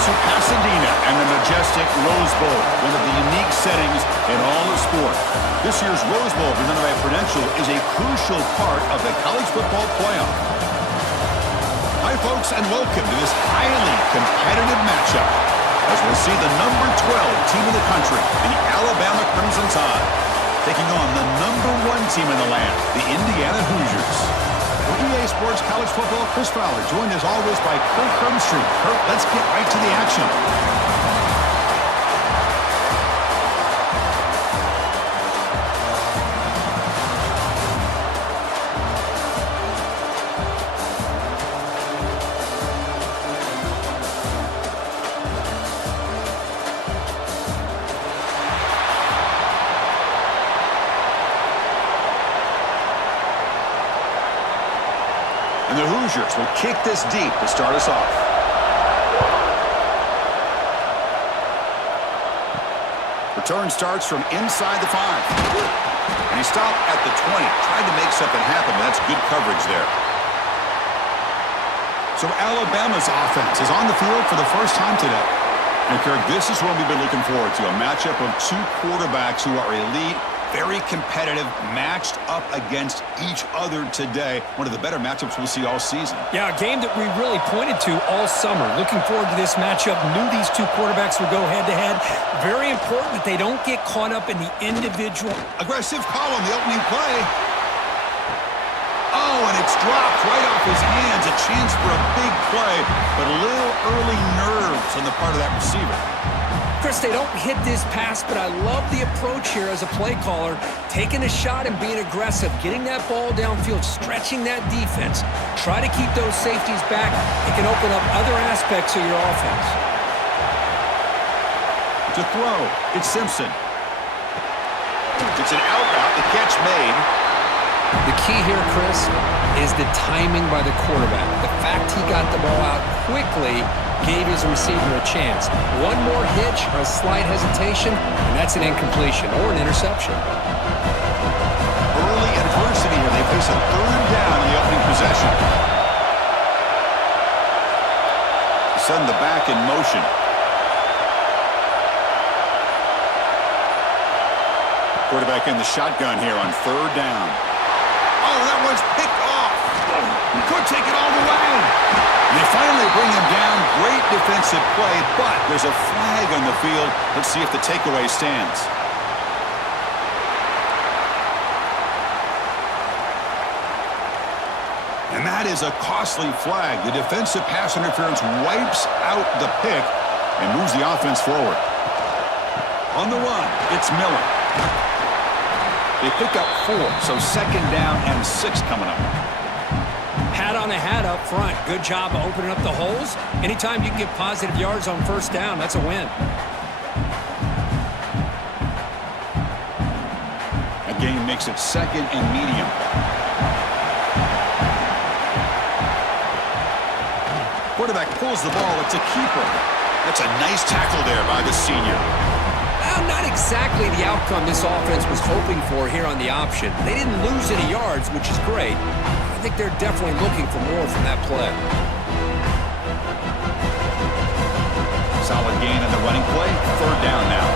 to Pasadena and the majestic Rose Bowl, one of the unique settings in all of sport. This year's Rose Bowl, presented by Prudential, is a crucial part of the college football playoff. Hi, folks, and welcome to this highly competitive matchup, as we'll see the number 12 team in the country, the Alabama Crimson Tide, taking on the number 1 team in the land, the Indiana Hoosiers. For EA Sports College Football, Chris Fowler, joined as always by Kirk Hermstreet. Kirk, let's get right to the action. And the Hoosiers will kick this deep to start us off. Return starts from inside the 5. And he stopped at the 20. Tried to make something happen, but that's good coverage there. So Alabama's offense is on the field for the first time today. And Kirk, this is what we've been looking forward to, a matchup of 2 quarterbacks who are elite, very competitive, matched up against each other today. One of the better matchups we'll see all season. Yeah, a game that we really pointed to all summer. Looking forward to this matchup. Knew these 2 quarterbacks would go head-to-head. Very important that they don't get caught up in the individual. Aggressive call on the opening play. Oh, and it's dropped right off his hands. A chance for a big play, but a little early nerves on the part of that receiver. Chris, they don't hit this pass, but I love the approach here as a play caller. Taking a shot and being aggressive, getting that ball downfield, stretching that defense. Try to keep those safeties back. It can open up other aspects of your offense. To throw, it's Simpson. It's an out route, the catch made. The key here, Chris, is the timing by the quarterback. The fact he got the ball out quickly gave his receiver a chance. One more hitch or a slight hesitation, and that's an incompletion or an interception. Early adversity here. They face a 3rd down in the opening possession. Send the back in motion. Quarterback in the shotgun here on 3rd down. Oh, that one's picked off. He could take it all the way. They finally bring him down. Great defensive play, but there's a flag on the field. Let's see if the takeaway stands. And that is a costly flag. The defensive pass interference wipes out the pick and moves the offense forward. On the run, it's Miller. They pick up 4, so 2nd down and 6 coming up. Hat on a hat up front. Good job of opening up the holes. Anytime you can get positive yards on 1st down, that's a win. That game makes it 2nd and medium. Quarterback pulls the ball. It's a keeper. That's a nice tackle there by the senior. Well, not exactly the outcome this offense was hoping for here on the option. They didn't lose any yards, which is great. I think they're definitely looking for more from that play. Solid gain on the running play. 3rd down now.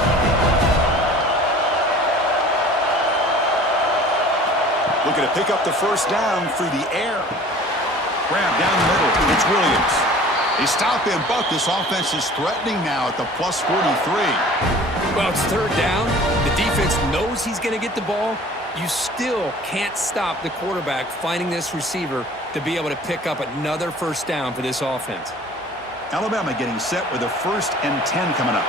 Looking to pick up the 1st down through the air. Grab down the middle. It's Williams. They stop him, but this offense is threatening now at the plus 43. Well, it's 3rd down. The defense knows he's going to get the ball. You still can't stop the quarterback finding this receiver to be able to pick up another 1st down for this offense. Alabama getting set with a 1st and 10 coming up.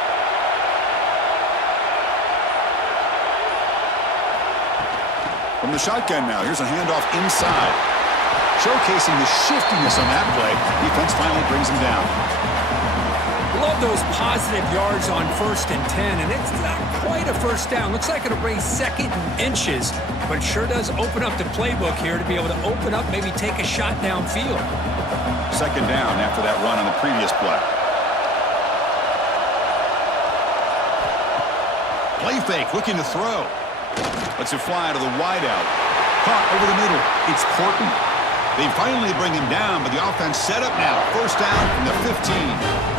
From the shotgun now, here's a handoff inside. Showcasing the shiftiness on that play. Defense finally brings him down. Love those positive yards on 1st and 10, and it's not quite a 1st down. Looks like it'll bring 2nd and inches, but it sure does open up the playbook here to be able to open up, maybe take a shot downfield. 2nd down after that run on the previous play. Play fake, looking to throw. Lets it fly to the wideout. Caught over the middle. It's Horton. They finally bring him down, but the offense set up now. 1st down from the 15.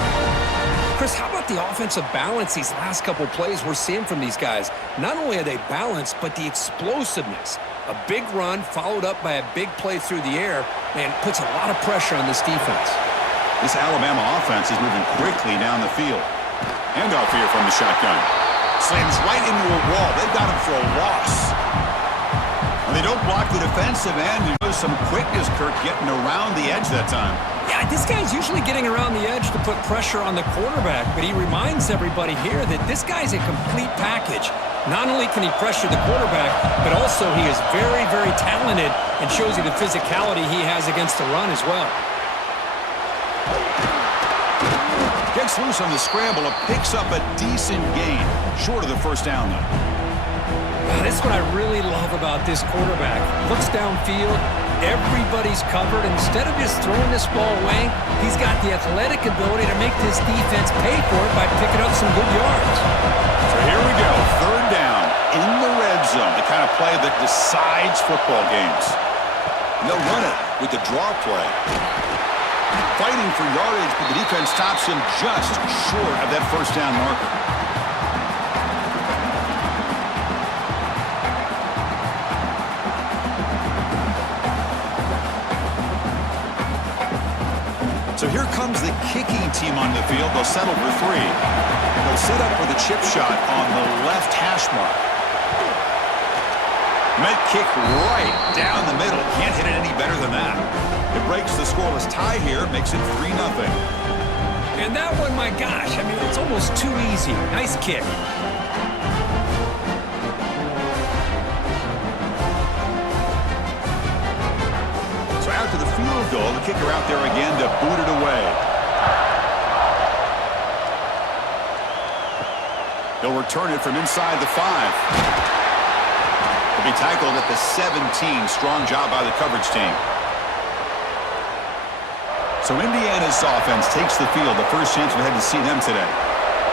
Chris, how about the offensive balance these last couple plays we're seeing from these guys? Not only are they balanced, but the explosiveness. A big run followed up by a big play through the air, and puts a lot of pressure on this defense. This Alabama offense is moving quickly down the field. Handoff here from the shotgun. Slams right into a wall. They've got him for a loss. When they don't block the defensive end, there's some quickness, Kirk, getting around the edge that time. Yeah, this guy's usually getting around the edge to put pressure on the quarterback, but he reminds everybody here that this guy's a complete package. Not only can he pressure the quarterback, but also he is very, very talented and shows you the physicality he has against the run as well. Gets loose on the scramble, picks up a decent gain. Short of the first down, though. That's what I really love about this quarterback. Looks downfield, everybody's covered. Instead of just throwing this ball away, he's got the athletic ability to make this defense pay for it by picking up some good yards. So here we go, third down in the red zone, the kind of play that decides football games. And they'll run it with the draw play. Fighting for yardage, but the defense stops him just short of that first down marker. So here comes the kicking team on the field. They'll settle for three. They'll set up with a chip shot on the left hash mark. Met kick right down the middle. Can't hit it any better than that. It breaks the scoreless tie here, makes it 3-0. And that one, my gosh, I mean, it's almost too easy. Nice kick. So after the field goal, the kicker out there again to boot it away. They'll return it from inside the 5. He'll be tackled at the 17. Strong job by the coverage team. So Indiana's offense takes the field. The first chance we had to see them today.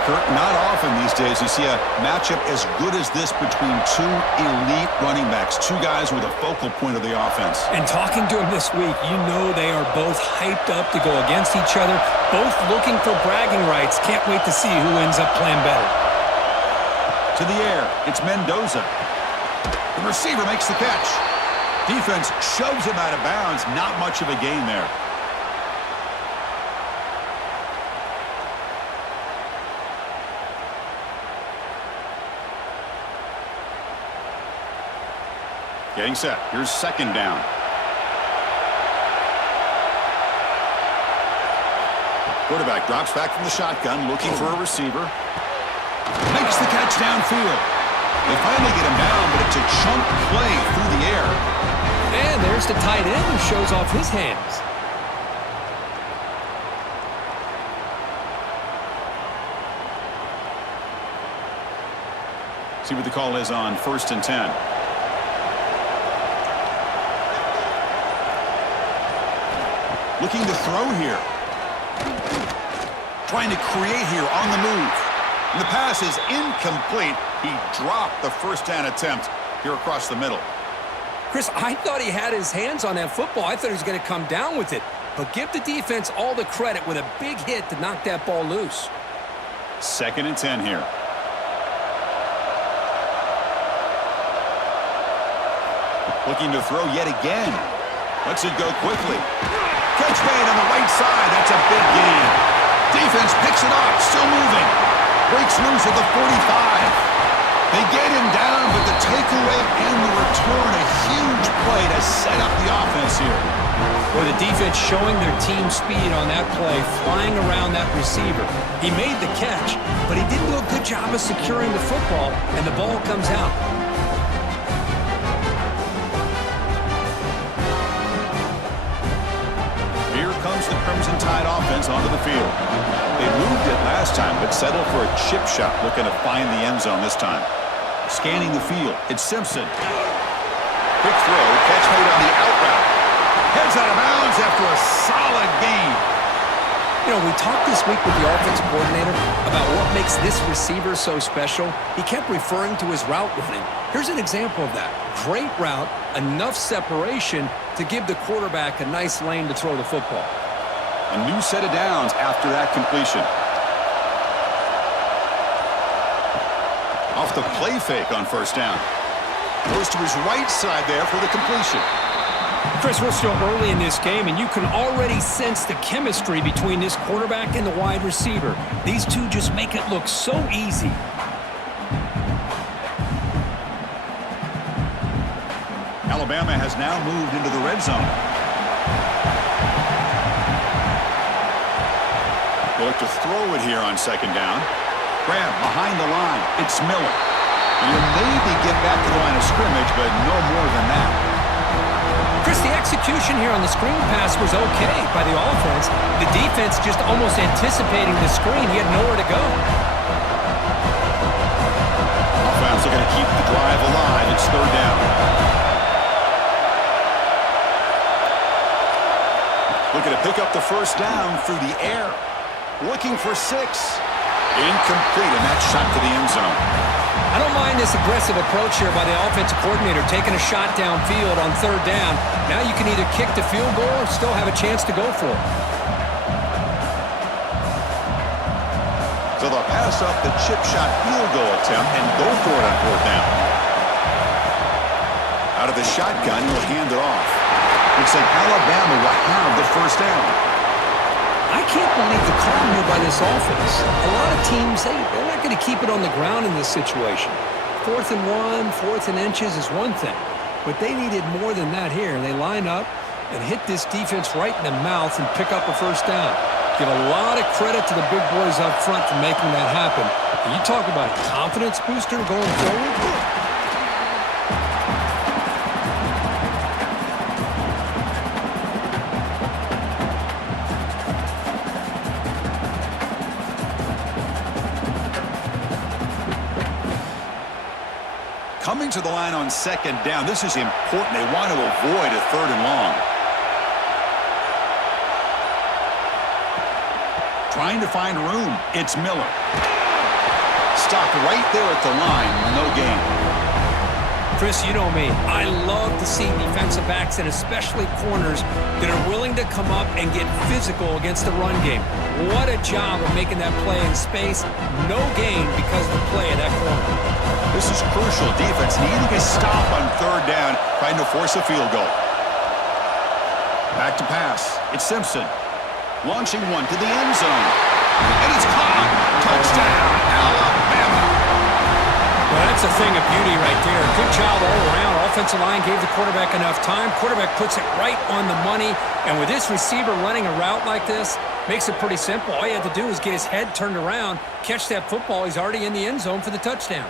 Kirk, not often these days you see a matchup as good as this between two elite running backs, two guys with a focal point of the offense. And talking to them this week, you know they are both hyped up to go against each other, both looking for bragging rights. Can't wait to see who ends up playing better. To the air, it's Mendoza. The receiver makes the catch. Defense shoves him out of bounds. Not much of a gain there. Getting set. Here's second down. Quarterback drops back from the shotgun, looking for a receiver. Makes the catch downfield. They finally get him down, but it's a chunk play through the air. And there's the tight end who shows off his hands. See what the call is on 1st and 10. Looking to throw here. Trying to create here on the move. And the pass is incomplete. He dropped the first down attempt here across the middle. Chris, I thought he had his hands on that football. I thought he was going to come down with it. But give the defense all the credit with a big hit to knock that ball loose. 2nd and 10 here. Looking to throw yet again. Lets it go quickly. Catch made on the right side. That's a big gain. Defense picks it up. Still moving. Breaks loose at the 45. They get him down, but the takeaway and the return, a huge play to set up the offense here. Well, the defense showing their team speed on that play, flying around that receiver. He made the catch, but he didn't do a good job of securing the football, and the ball comes out. Here comes the Crimson Tide offense onto the field. They moved it last time, but settled for a chip shot, looking to find the end zone this time. Scanning the field, it's Simpson. Quick throw, catch made on the out route. Heads out of bounds after a solid gain. You know, we talked this week with the offensive coordinator about what makes this receiver so special. He kept referring to his route running. Here's an example of that. Great route, enough separation to give the quarterback a nice lane to throw the football. A new set of downs after that completion. Off the play fake on first down. Goes to his right side there for the completion. Chris, we're still early in this game, and you can already sense the chemistry between this quarterback and the wide receiver. These two just make it look so easy. Alabama has now moved into the red zone. They look to throw it here on second down. Grab behind the line. It's Miller. And he'll maybe get back to the line of scrimmage, but no more than that. Chris, the execution here on the screen pass was okay by the offense. The defense just almost anticipating the screen. He had nowhere to go. Offense are going to keep the drive alive. It's third down. Looking to pick up the first down through the air. Looking for 6. Incomplete, and that shot to the end zone. I don't mind this aggressive approach here by the offensive coordinator, taking a shot downfield on third down. Now you can either kick the field goal or still have a chance to go for it. So they'll pass up the chip shot field goal attempt and go for it on fourth down. Out of the shotgun, he'll hand it off. Looks like Alabama will have the first down. I can't believe the call here by this offense. A lot of teams, they're not going to keep it on the ground in this situation. 4th and 1, 4th and inches is one thing. But they needed more than that here. They line up and hit this defense right in the mouth and pick up a first down. Give a lot of credit to the big boys up front for making that happen. And you talk about a confidence booster going forward. Coming to the line on second down. This is important. They want to avoid a third and long. Trying to find room. It's Miller. Stopped right there at the line. No gain. Chris, you know me. I love to see defensive backs and especially corners that are willing to come up and get physical against the run game. What a job of making that play in space. No gain because of the play of that corner. This is crucial. Defense needing a stop on third down, trying to force a field goal. Back to pass. It's Simpson. Launching one to the end zone. And it's caught. Touchdown, Alabama. Well, that's a thing of beauty right there. Good job all around. Offensive line gave the quarterback enough time. Quarterback puts it right on the money. And with this receiver running a route like this, makes it pretty simple. All you have to do is get his head turned around, catch that football. He's already in the end zone for the touchdown.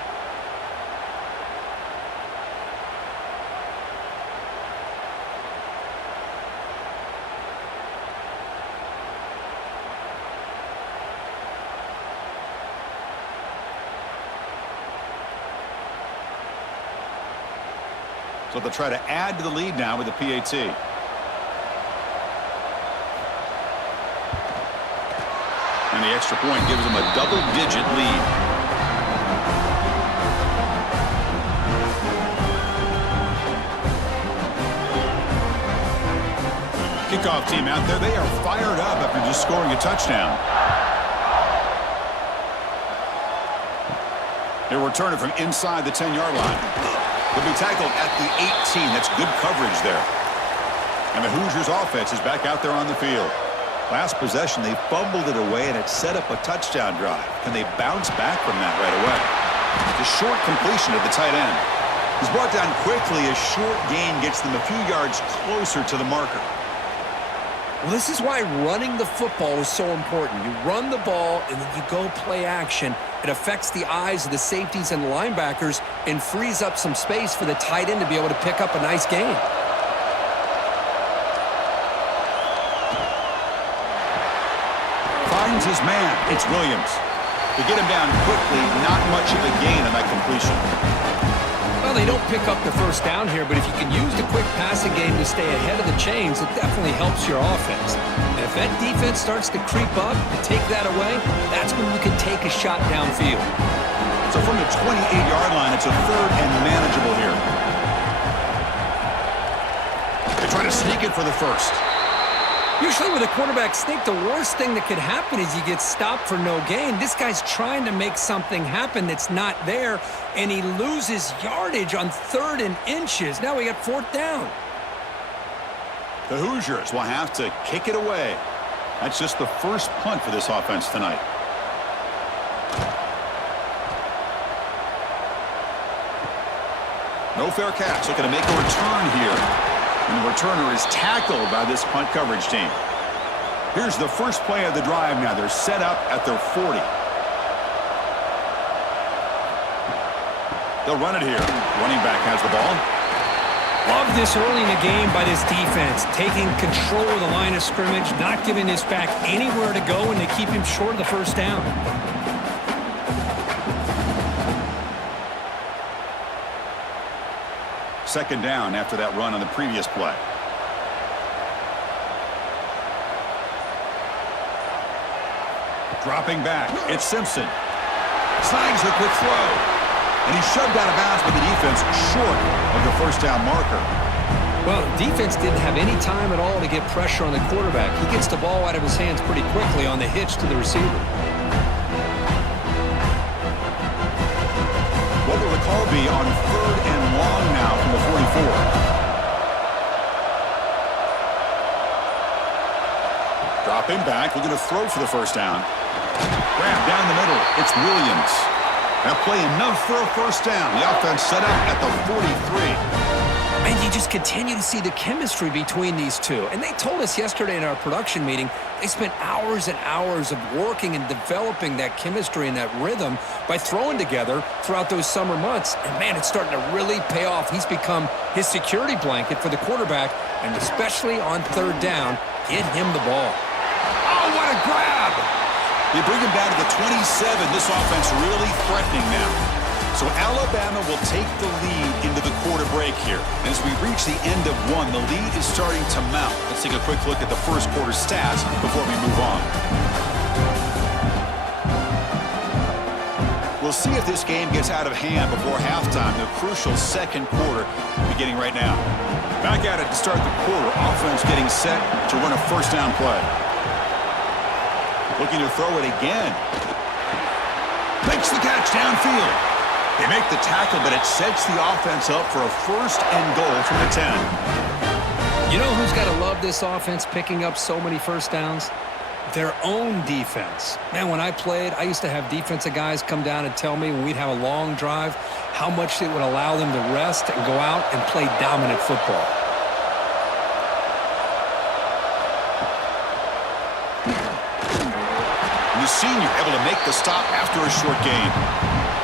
So they'll try to add to the lead now with the PAT. And the extra point gives them a double-digit lead. Kickoff team out there. They are fired up after just scoring a touchdown. They'll return it from inside the 10-yard line. They'll be tackled at the 18. That's good coverage there. And the Hoosiers offense is back out there on the field. Last possession, they fumbled it away, and it set up a touchdown drive. Can they bounce back from that right away? The short completion of the tight end. He's brought down quickly. A short gain gets them a few yards closer to the marker. Well, this is why running the football is so important. You run the ball, and then you go play action. It affects the eyes of the safeties and linebackers and frees up some space for the tight end to be able to pick up a nice gain. Finds his man. It's Williams. To get him down quickly, not much of a gain on that completion. Well, they don't pick up the first down here, but if you can use the quick passing game to stay ahead of the chains, it definitely helps your offense. And if that defense starts to creep up and take that away, that's when you can take a shot downfield. So from the 28-yard line, it's a third and manageable here. They try to sneak it for the first. Usually with a quarterback sneak, the worst thing that could happen is you get stopped for no gain. This guy's trying to make something happen that's not there, and he loses yardage on 3rd and inches. Now we got 4th down. The Hoosiers will have to kick it away. That's just the first punt for this offense tonight. No fair catch. Looking to make a return here. And the returner is tackled by this punt coverage team. Here's the first play of the drive now. They're set up at their 40. They'll run it here. Running back has the ball. Love this early in the game by this defense, taking control of the line of scrimmage, not giving this back anywhere to go, and they keep him short of the first down. Second down after that run on the previous play. Dropping back, it's Simpson. Slides the quick throw. And he's shoved out of bounds by the defense short of the first down marker. Well, the defense didn't have any time at all to get pressure on the quarterback. He gets the ball out of his hands pretty quickly on the hitch to the receiver. What will the call be on 3rd and long now from the 44? Dropping back, looking to throw for the first down. Grab down the middle, it's Williams. That play enough for a first down. The offense set up at the 43. And you just continue to see the chemistry between these two. And they told us yesterday in our production meeting, they spent hours and hours of working and developing that chemistry and that rhythm by throwing together throughout those summer months. And, man, it's starting to really pay off. He's become his security blanket for the quarterback, and especially on 3rd down, get him the ball. Oh, what a grab! They bring him down to the 27. This offense really threatening now. So Alabama will take the lead into the quarter break here. As we reach the end of one, the lead is starting to mount. Let's take a quick look at the first quarter stats before we move on. We'll see if this game gets out of hand before halftime. The crucial second quarter beginning right now. Back at it to start the quarter. Offense getting set to run a first down play. Looking to throw it again. Makes the catch downfield. They make the tackle, but it sets the offense up for a 1st and goal from the 10. You know who's got to love this offense picking up so many first downs? Their own defense. Man, when I played, I used to have defensive guys come down and tell me when we'd have a long drive how much it would allow them to rest and go out and play dominant football. The senior able to make the stop after a short gain.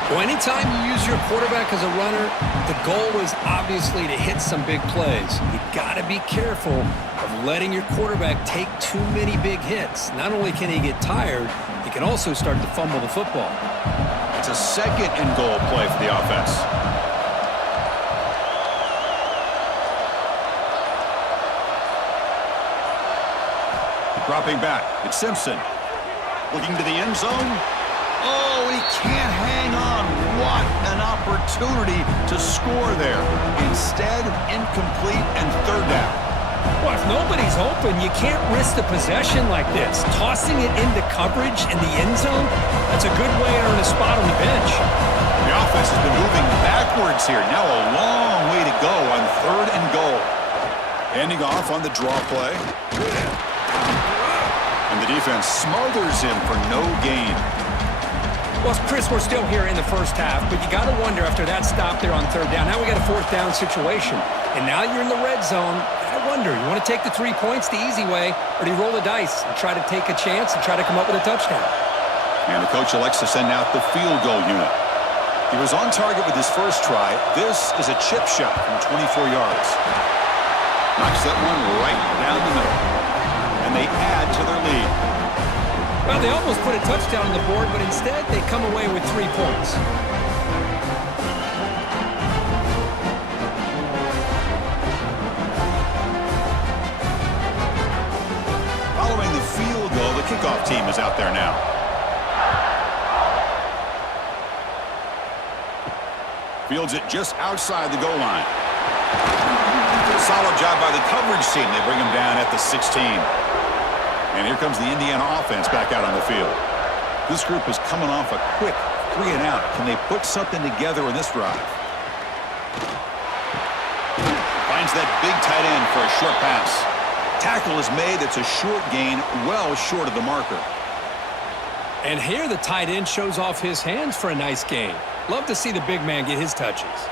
Well, anytime you use your quarterback as a runner, the goal is obviously to hit some big plays. You got to be careful of letting your quarterback take too many big hits. Not only can he get tired, he can also start to fumble the football. It's a 2nd and goal play for the offense. Dropping back, it's Simpson. Looking to the end zone. Oh, he can't hang on. What an opportunity to score there. Instead, incomplete and 3rd down. Well, if nobody's open, you can't risk the possession like this. Tossing it into coverage in the end zone, that's a good way to earn a spot on the bench. The offense has been moving backwards here. Now a long way to go on 3rd and goal. Ending off on the draw play. And the defense smothers him for no gain. Well, Chris, we're still here in the first half, but you got to wonder after that stop there on 3rd down. Now we got a 4th down situation, and now you're in the red zone. I wonder, you want to take the 3 points the easy way, or do you roll the dice and try to take a chance and try to come up with a touchdown? And the coach elects to send out the field goal unit. He was on target with his first try. This is a chip shot from 24 yards. Knocks that one right down the middle. And they add to their lead. Well, they almost put a touchdown on the board, but instead they come away with 3 points. Following the field goal, the kickoff team is out there now. Fields it just outside the goal line. Solid job by the coverage team. They bring him down at the 16. And here comes the Indiana offense back out on the field. This group is coming off a quick 3-and-out. Can they put something together in this drive? Finds that big tight end for a short pass. Tackle is made. It's a short gain, well short of the marker. And here the tight end shows off his hands for a nice gain. Love to see the big man get his touches.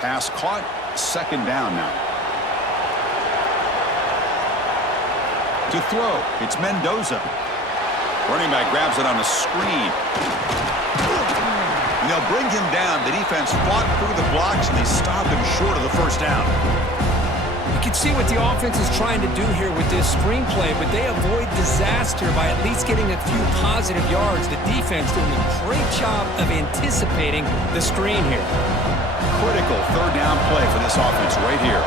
Pass caught. Second down now. To throw, it's Mendoza. Running back grabs it on a screen. And they'll bring him down. The defense fought through the blocks, and they stopped him short of the first down. You can see what the offense is trying to do here with this screenplay, but they avoid disaster by at least getting a few positive yards. The defense doing a great job of anticipating the screen here. Critical third down play for this offense right here.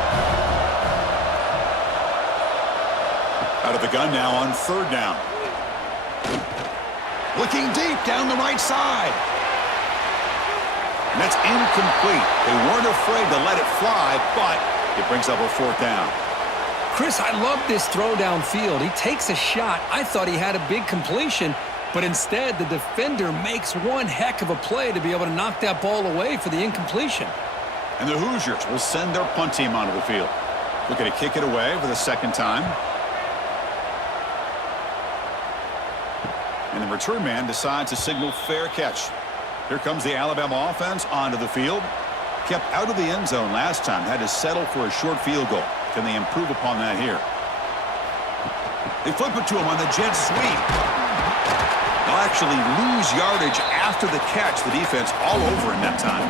Out of the gun now on third down. Looking deep down the right side. And that's incomplete. They weren't afraid to let it fly, but it brings up a fourth down. Chris, I love this throw downfield. He takes a shot. I thought he had a big completion, but instead the defender makes one heck of a play to be able to knock that ball away for the incompletion. And the Hoosiers will send their punt team onto the field. Looking to kick it away for the second time. And the return man decides to signal fair catch. Here comes the Alabama offense onto the field. Kept out of the end zone last time. Had to settle for a short field goal. Can they improve upon that here? They flip it to him on the jet sweep. They'll actually lose yardage after the catch. The defense all over him that time.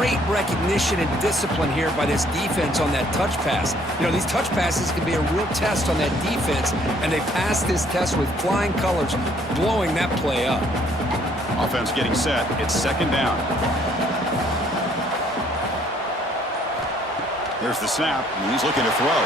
Great recognition and discipline here by this defense on that touch pass. You know, these touch passes can be a real test on that defense, and they passed this test with flying colors, blowing that play up. Offense getting set. It's second down. Here's the snap, and he's looking to throw.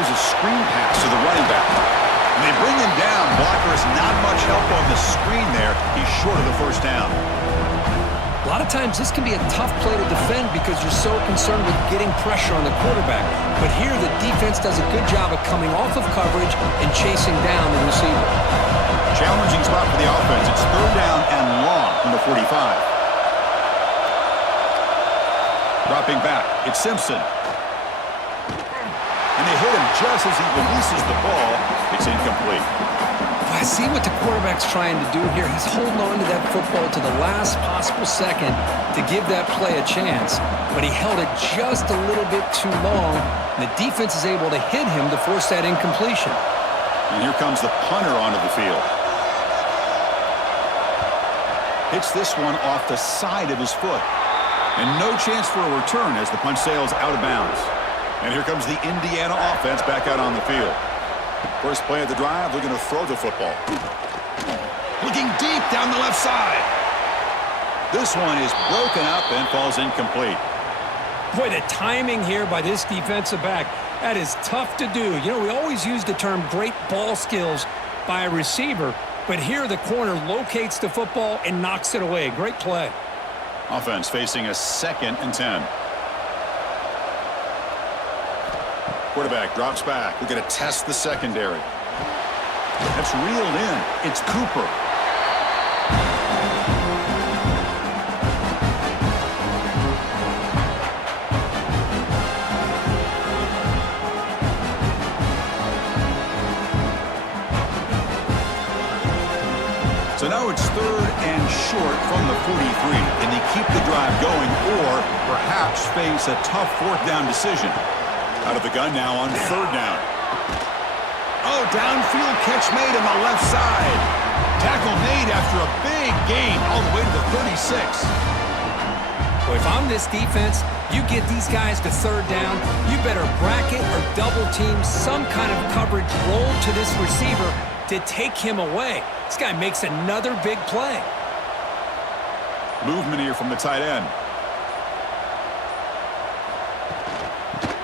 Here's a screen pass to the running back. And they bring him down. Blocker has not much help on the screen there. He's short of the first down. A lot of times this can be a tough play to defend because you're so concerned with getting pressure on the quarterback. But here the defense does a good job of coming off of coverage and chasing down the receiver. Challenging spot for the offense. It's third down and long from the 45. Dropping back. It's Simpson. And they hit him just as he releases the ball. It's incomplete. I see what the quarterback's trying to do here. He's holding on to that football to the last possible second to give that play a chance. But he held it just a little bit too long. And the defense is able to hit him to force that incompletion. And here comes the punter onto the field. Hits this one off the side of his foot. And no chance for a return as the punt sails out of bounds. And here comes the Indiana offense back out on the field. First play of the drive, looking to throw the football. Looking deep down the left side. This one is broken up and falls incomplete. Boy, the timing here by this defensive back, that is tough to do. You know, we always use the term great ball skills by a receiver, but here the corner locates the football and knocks it away. Great play. Offense facing a 2nd and 10. Quarterback drops back. We're going to test the secondary. That's reeled in. It's Cooper. So now it's third and short from the 43. Can they keep the drive going or perhaps face a tough fourth down decision? Out of the gun now on third down. Oh, downfield catch made on the left side. Tackle made after a big gain all the way to the 36. Well, if I'm this defense, you get these guys to third down, you better bracket or double team some kind of coverage roll to this receiver to take him away. This guy makes another big play. Movement here from the tight end.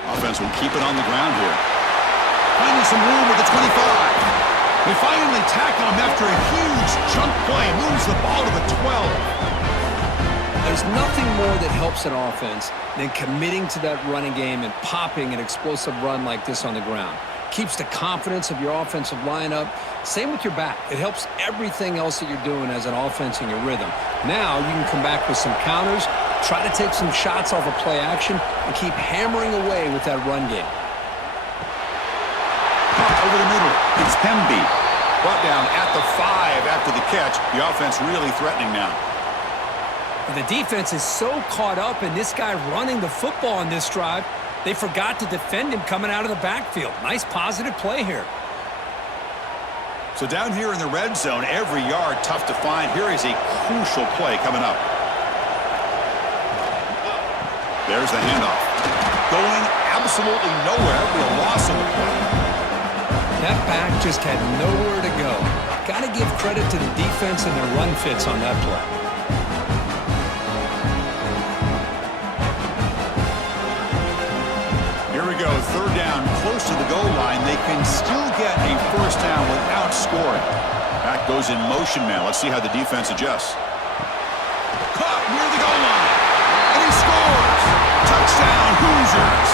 Offense will keep it on the ground here. Finding some room at the 25. They finally tackle him after a huge chunk play. Moves the ball to the 12. There's nothing more that helps an offense than committing to that running game and popping an explosive run like this on the ground. Keeps the confidence of your offensive lineup. Same with your back. It helps everything else that you're doing as an offense in your rhythm. Now you can come back with some counters, try to take some shots off of play action, and keep hammering away with that run game. Over the middle, it's Pemby. Brought down at the 5 after the catch. The offense really threatening now. The defense is so caught up in this guy running the football on this drive, they forgot to defend him coming out of the backfield. Nice positive play here. So down here in the red zone, every yard tough to find. Here is a crucial play coming up. There's the handoff. Going absolutely nowhere for a loss of the play. That back just had nowhere to go. Got to give credit to the defense and their run fits on that play. Here we go, third down, close to the goal line. They can still get a first down without scoring. Back goes in motion now. Let's see how the defense adjusts. Caught near the goal line, and he scores! Touchdown, Hoosiers!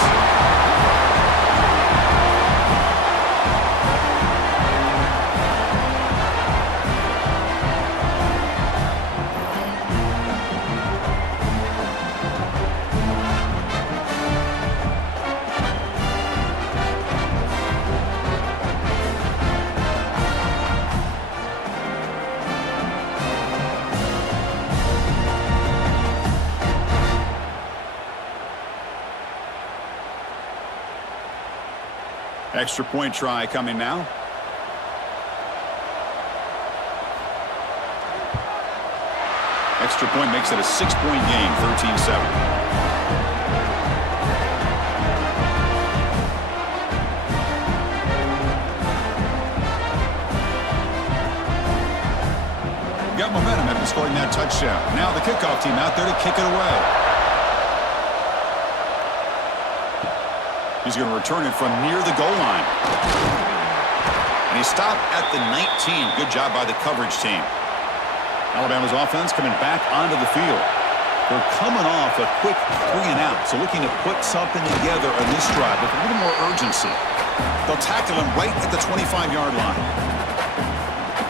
Extra point try coming now. Extra point makes it a 6-point game, 13-7. Got momentum after scoring that touchdown. Now the kickoff team out there to kick it away. He's going to return it from near the goal line. And he stopped at the 19. Good job by the coverage team. Alabama's offense coming back onto the field. They're coming off a quick 3-and-out, so looking to put something together on this drive with a little more urgency. They'll tackle him right at the 25-yard line.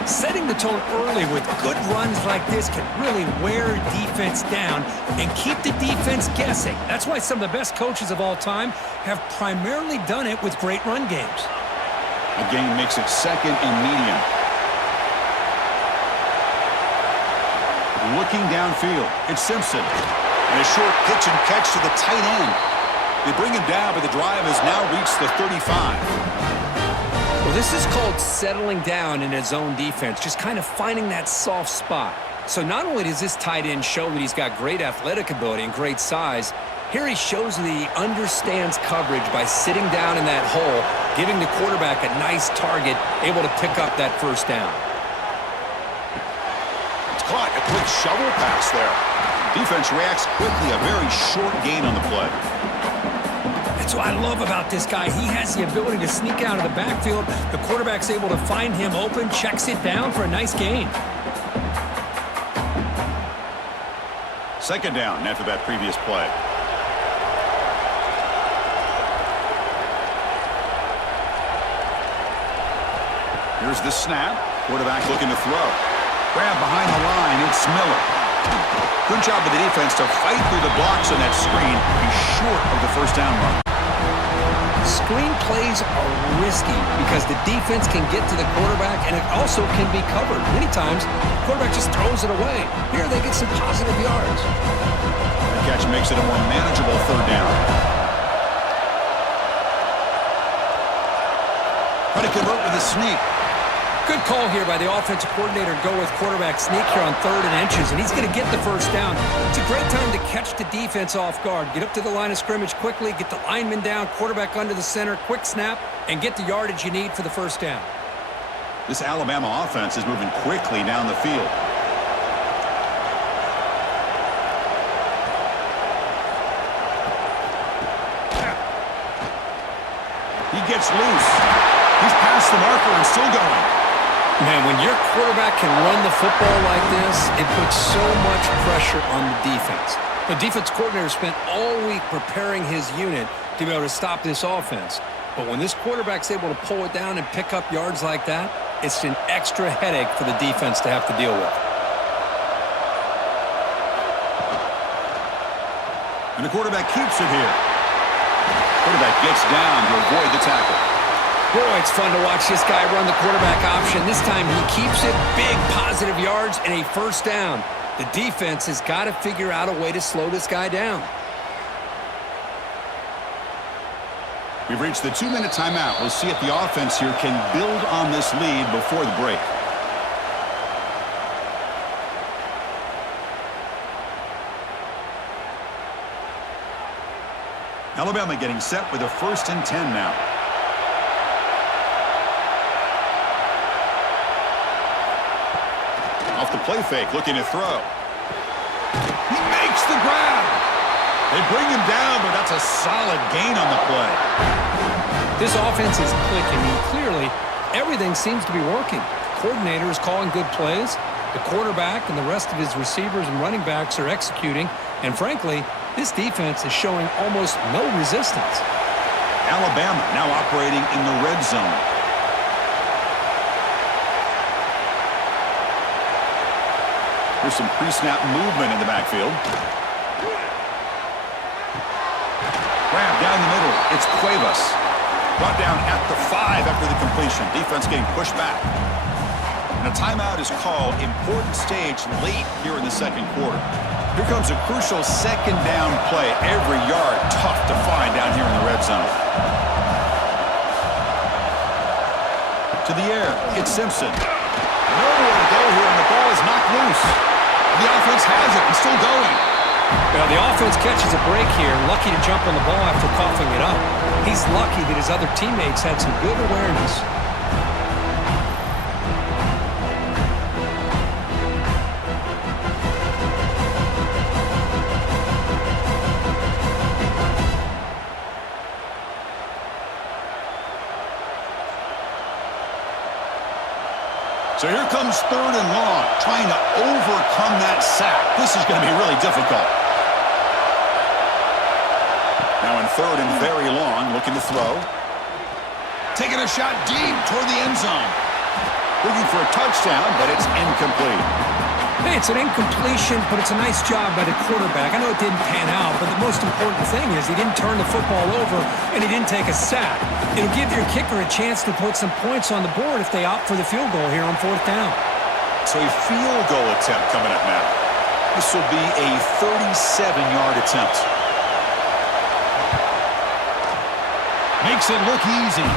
Setting the tone early with good runs like this can really wear defense down and keep the defense guessing. That's why some of the best coaches of all time have primarily done it with great run games. A gain makes it second and medium. Looking downfield, it's Simpson. And a short pitch and catch to the tight end. They bring him down, but the drive has now reached the 35. Well, this is called settling down in his own defense, just kind of finding that soft spot. So not only does this tight end show that he's got great athletic ability and great size, here he shows that he understands coverage by sitting down in that hole, giving the quarterback a nice target, able to pick up that first down. It's caught, a quick shovel pass there. Defense reacts quickly, a very short gain on the play. That's what I love about this guy. He has the ability to sneak out of the backfield. The quarterback's able to find him open, checks it down for a nice gain. Second down after that previous play. Here's the snap. Quarterback looking to throw. Grab behind the line. It's Miller. Good job of the defense to fight through the blocks on that screen. He's short of the first down mark. Screen plays are risky because the defense can get to the quarterback and it also can be covered. Many times, the quarterback just throws it away. Here, they get some positive yards. The catch makes it a more manageable third down. Try to convert with a sneak. Good call here by the offensive coordinator. Go with quarterback sneak here on 3rd and inches, and he's going to get the first down. It's a great time to catch the defense off guard. Get up to the line of scrimmage quickly, get the lineman down, quarterback under the center, quick snap, and get the yardage you need for the first down. This Alabama offense is moving quickly down the field. He gets loose. He's past the marker and still going. Man, when your quarterback can run the football like this, it puts so much pressure on the defense. The defense coordinator spent all week preparing his unit to be able to stop this offense. But when this quarterback's able to pull it down and pick up yards like that, it's an extra headache for the defense to have to deal with. And the quarterback keeps it here. Quarterback gets down to avoid the tackle. Boy, it's fun to watch this guy run the quarterback option. This time he keeps it, big positive yards, and a first down. The defense has got to figure out a way to slow this guy down. We've reached the 2-minute timeout. We'll see if the offense here can build on this lead before the break. Alabama getting set with a 1st and 10 now. Off the play fake, looking to throw. He makes the grab. They bring him down, but that's a solid gain on the play. This offense is clicking, and clearly everything seems to be working. The coordinator is calling good plays. The quarterback and the rest of his receivers and running backs are executing. And frankly, this defense is showing almost no resistance. Alabama now operating in the red zone. There's some pre-snap movement in the backfield. Grab down the middle. It's Cuevas. Brought down at the 5 after the completion. Defense getting pushed back. And a timeout is called. Important stage late here in the second quarter. Here comes a crucial second down play. Every yard tough to find down here in the red zone. To the air. It's Simpson. Nowhere to go here, and the ball is knocked loose. The offense has it and still going. Well, the offense catches a break here, lucky to jump on the ball after coughing it up. He's lucky that his other teammates had some good awareness. So here comes 3rd and long, trying to overcome that sack. This is going to be really difficult. Now in 3rd and very long, looking to throw. Taking a shot deep toward the end zone. Looking for a touchdown, but it's incomplete. Hey, it's an incompletion, but it's a nice job by the quarterback. I know it didn't pan out, but the most important thing is he didn't turn the football over and he didn't take a sack. It'll give your kicker a chance to put some points on the board if they opt for the field goal here on 4th down. So a field goal attempt coming up now. This will be a 37-yard attempt. Makes it look easy.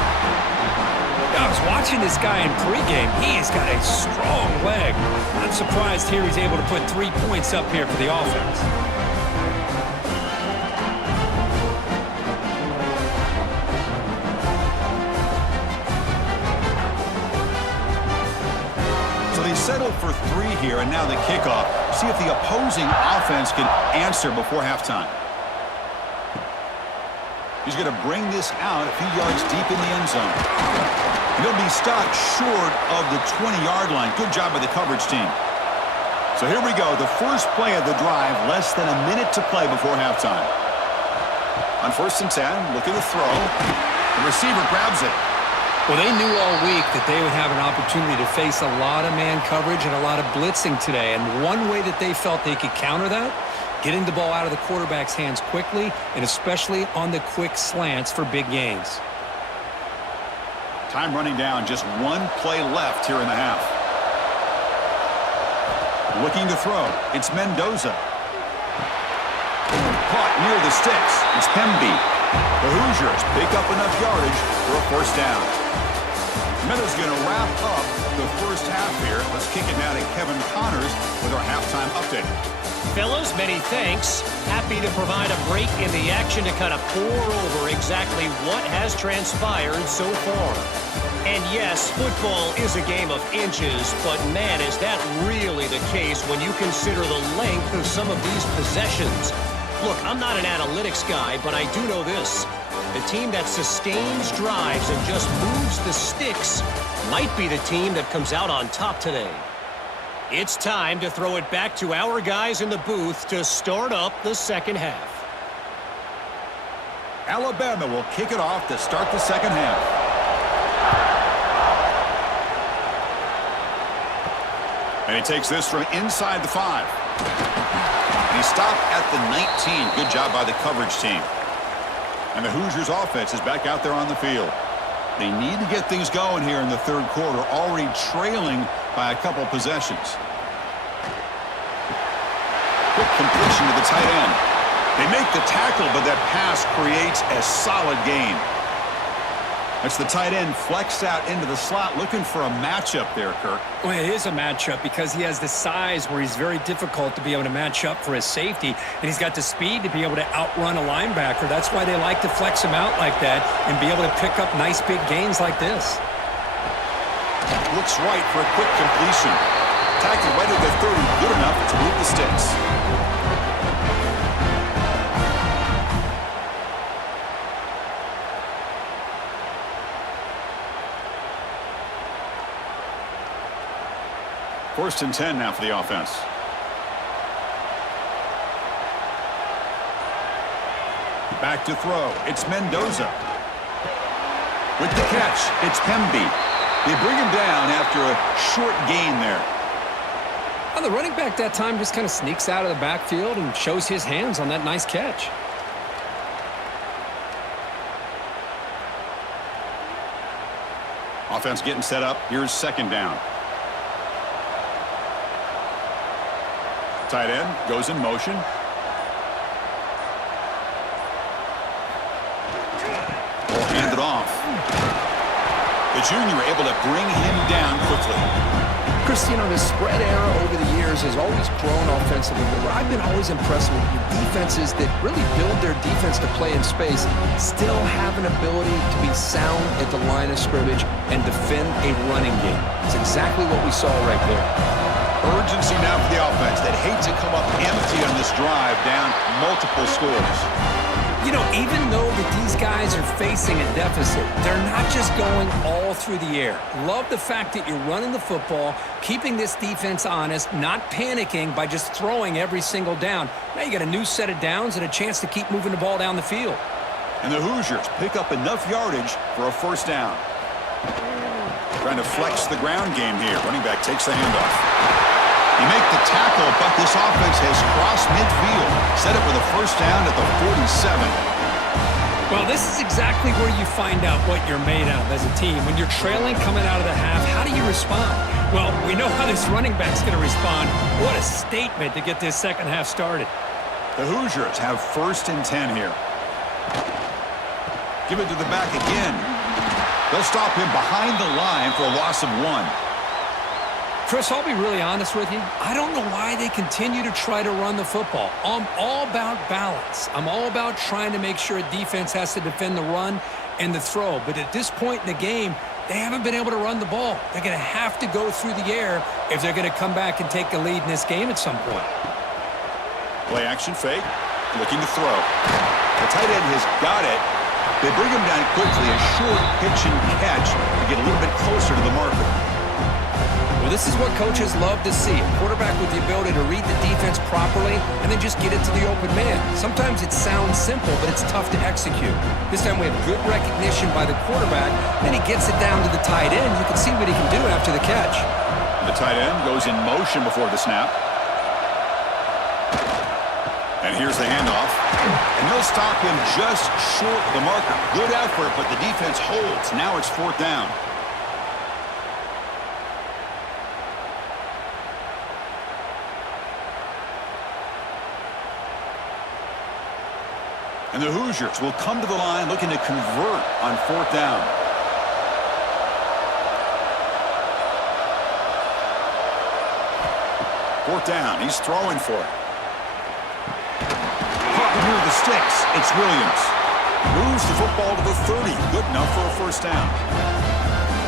I was watching this guy in pregame. He has got a strong leg. I'm surprised here he's able to put 3 points up here for the offense. So they settle for 3 here, and now the kickoff. See if the opposing offense can answer before halftime. He's going to bring this out a few yards deep in the end zone. He'll be stopped short of the 20-yard line. Good job by the coverage team. So here we go. The first play of the drive, less than a minute to play before halftime. On 1st and 10, looking to throw. The receiver grabs it. Well, they knew all week that they would have an opportunity to face a lot of man coverage and a lot of blitzing today. And one way that they felt they could counter that, getting the ball out of the quarterback's hands quickly, and especially on the quick slants for big gains. Time running down, just 1 play left here in the half. Looking to throw, it's Mendoza. Caught near the sticks, it's Hemby. The Hoosiers pick up enough yardage for a 1st down. Meadows going to wrap up the first half here. Let's kick it now to Kevin Connors with our halftime update. Fellas, many thanks. Happy to provide a break in the action to kind of pour over exactly what has transpired so far. And yes, football is a game of inches, but man, is that really the case when you consider the length of some of these possessions. Look, I'm not an analytics guy, but I do know this. The team that sustains drives and just moves the sticks might be the team that comes out on top today. It's time to throw it back to our guys in the booth to start up the second half. Alabama will kick it off to start the second half. And he takes this from inside the 5. And he stopped at the 19. Good job by the coverage team. And the Hoosiers offense is back out there on the field. They need to get things going here in the third quarter, already trailing by a couple possessions. Quick completion to the tight end. They make the tackle, but that pass creates a solid gain. That's the tight end flexed out into the slot, looking for a matchup there, Kirk. Well, it is a matchup because he has the size where he's very difficult to be able to match up for his safety, and he's got the speed to be able to outrun a linebacker. That's why they like to flex him out like that and be able to pick up nice big gains like this. Looks right for a quick completion. Tackled right at the 30, good enough to move the sticks. First and 10 now for the offense. Back to throw. It's Mendoza. With the catch, it's Pemby. They bring him down after a short gain there. Well, the running back that time just kind of sneaks out of the backfield and shows his hands on that nice catch. Offense getting set up. Here's second down. Tight end goes in motion. Will hand it off. The junior able to bring him down quickly. Chris, you know, the spread era over the years has always grown offensively, but what I've been always impressed with the defenses that really build their defense to play in space still have an ability to be sound at the line of scrimmage and defend a running game. It's exactly what we saw right there. Urgency now for the offense that hates to come up empty on this drive, down multiple scores. You know, even though that these guys are facing a deficit, they're not just going all through the air. Love the fact that you're running the football, keeping this defense honest, not panicking by just throwing every single down. Now you got a new set of downs and a chance to keep moving the ball down the field. And the Hoosiers pick up enough yardage for a first down. Trying to flex the ground game here. Running back takes the handoff. You make the tackle, but this offense has crossed midfield. Set up with a first down at the 47. Well, this is exactly where you find out what you're made of as a team. When you're trailing coming out of the half, how do you respond? Well, we know how this running back's going to respond. What a statement to get this second half started. The Hoosiers have first and 10 here. Give it to the back again. They'll stop him behind the line for a loss of 1. Chris, I'll be really honest with you. I don't know why they continue to try to run the football. I'm all about balance. I'm all about trying to make sure a defense has to defend the run and the throw. But at this point in the game, they haven't been able to run the ball. They're going to have to go through the air if they're going to come back and take the lead in this game at some point. Play action fake. Looking to throw. The tight end has got it. They bring him down quickly. A short pitch and catch to get a little bit closer to the marker. Well, this is what coaches love to see. A quarterback with the ability to read the defense properly and then just get it to the open man. Sometimes it sounds simple, but it's tough to execute. This time we have good recognition by the quarterback. Then he gets it down to the tight end. You can see what he can do after the catch. The tight end goes in motion before the snap. And here's the handoff. And they'll stop him just short of the marker. Good effort, but the defense holds. Now it's fourth down. And the Hoosiers will come to the line looking to convert on fourth down. Fourth down. He's throwing for it. Caught near the sticks. It's Williams. Moves the football to the 30. Good enough for a first down.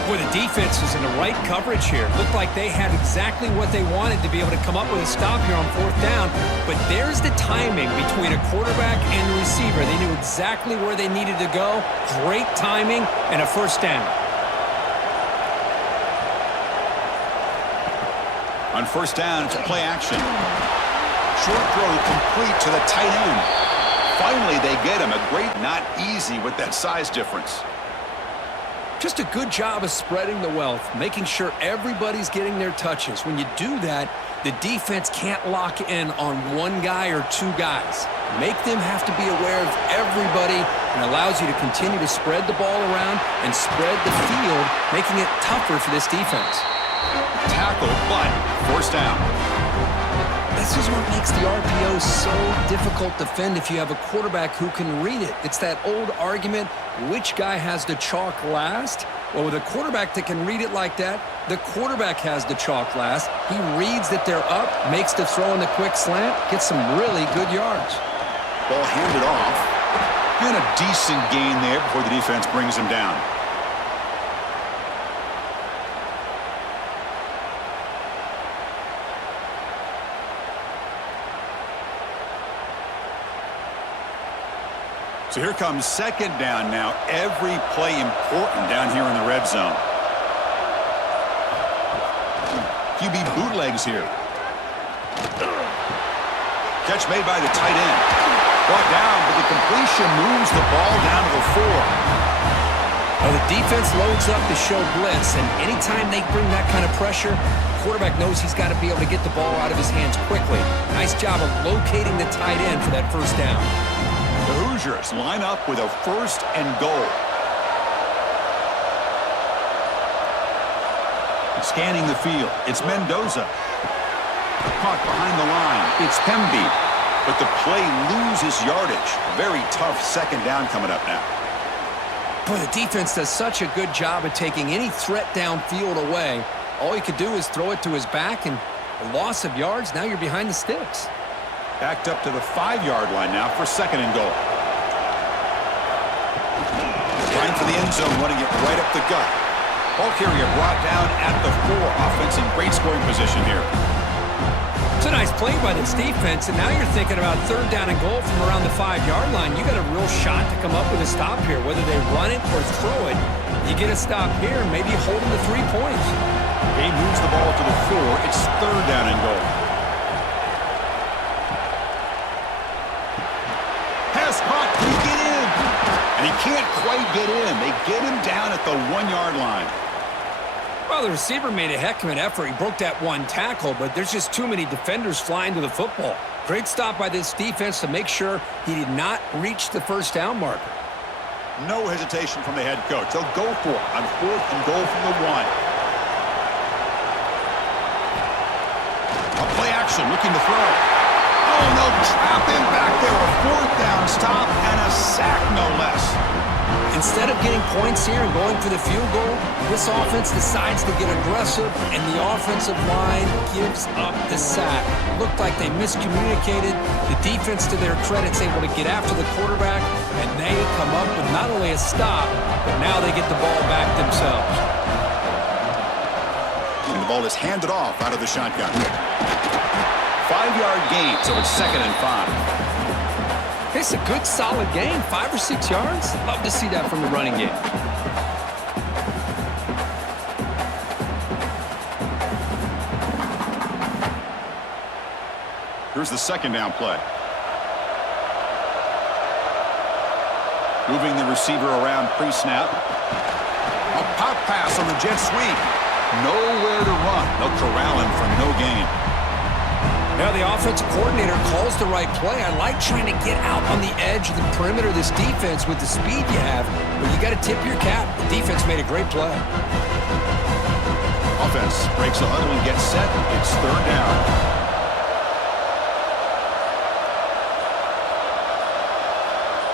Boy, the defense was in the right coverage here. Looked like they had exactly what they wanted to be able to come up with a stop here on 4th down. But there's the timing between a quarterback and the receiver. They knew exactly where they needed to go. Great timing and a 1st down. On 1st down, it's play action. Short throw complete to the tight end. Finally, they get him. A great, not easy with that size difference. Just a good job of spreading the wealth, making sure everybody's getting their touches. When you do that, the defense can't lock in on one guy or two guys. Make them have to be aware of everybody, and allows you to continue to spread the ball around and spread the field, making it tougher for this defense. Tackle, but 1st down. This is what makes the RPO so difficult to defend if you have a quarterback who can read it. It's that old argument, which guy has the chalk last? Well, with a quarterback that can read it like that, the quarterback has the chalk last. He reads that they're up, makes the throw in the quick slant, gets some really good yards. Ball handed off. And a decent gain there before the defense brings him down. So here comes 2nd down now. Every play important down here in the red zone. QB bootlegs here. Catch made by the tight end. Brought down, but the completion moves the ball down to the 4. Well, the defense loads up to show blitz, and anytime they bring that kind of pressure, the quarterback knows he's got to be able to get the ball out of his hands quickly. Nice job of locating the tight end for that 1st down. The Hoosiers line up with a 1st and goal. Scanning the field, it's Mendoza. Caught behind the line, it's Pemby. But the play loses yardage. Very tough 2nd down coming up now. Boy, the defense does such a good job of taking any threat downfield away. All you could do is throw it to his back, and a loss of yards, now you're behind the sticks. Backed up to the 5-yard line now for 2nd and goal. Trying for the end zone, running it right up the gut. Ball carrier brought down at the 4. Offense in great scoring position here. It's a nice play by this defense, and now you're thinking about 3rd down and goal from around the 5-yard line. You got a real shot to come up with a stop here, whether they run it or throw it. You get a stop here, maybe holding the 3 points. He moves the ball to the 4. It's 3rd down and goal. Caught, can he get in? And he can't quite get in. They get him down at the 1-yard line. Well, the receiver made a heck of an effort. He broke that 1 tackle, but there's just too many defenders flying to the football. Great stop by this defense to make sure he did not reach the 1st down marker. No hesitation from the head coach. They'll go for it on 4th and goal from the 1. A play action, looking to throw. Oh, no, trap him back there. A 4th down stop and a sack, no less. Instead of getting points here and going for the field goal, this offense decides to get aggressive, and the offensive line gives up the sack. Looked like they miscommunicated. The defense, to their credit, is able to get after the quarterback, and they come up with not only a stop, but now they get the ball back themselves. And the ball is handed off out of the shotgun. 5-yard gain, so it's 2nd and 5. It's a good, solid game, 5 or 6 yards. Love to see that from the running game. Here's the 2nd down play. Moving the receiver around pre-snap. A pop pass on the jet sweep. Nowhere to run. They'll corral him for no gain. Now the offensive coordinator calls the right play. I like trying to get out on the edge of the perimeter of this defense with the speed you have, but you got to tip your cap. The defense made a great play. Offense breaks the huddle and gets set. It's 3rd down.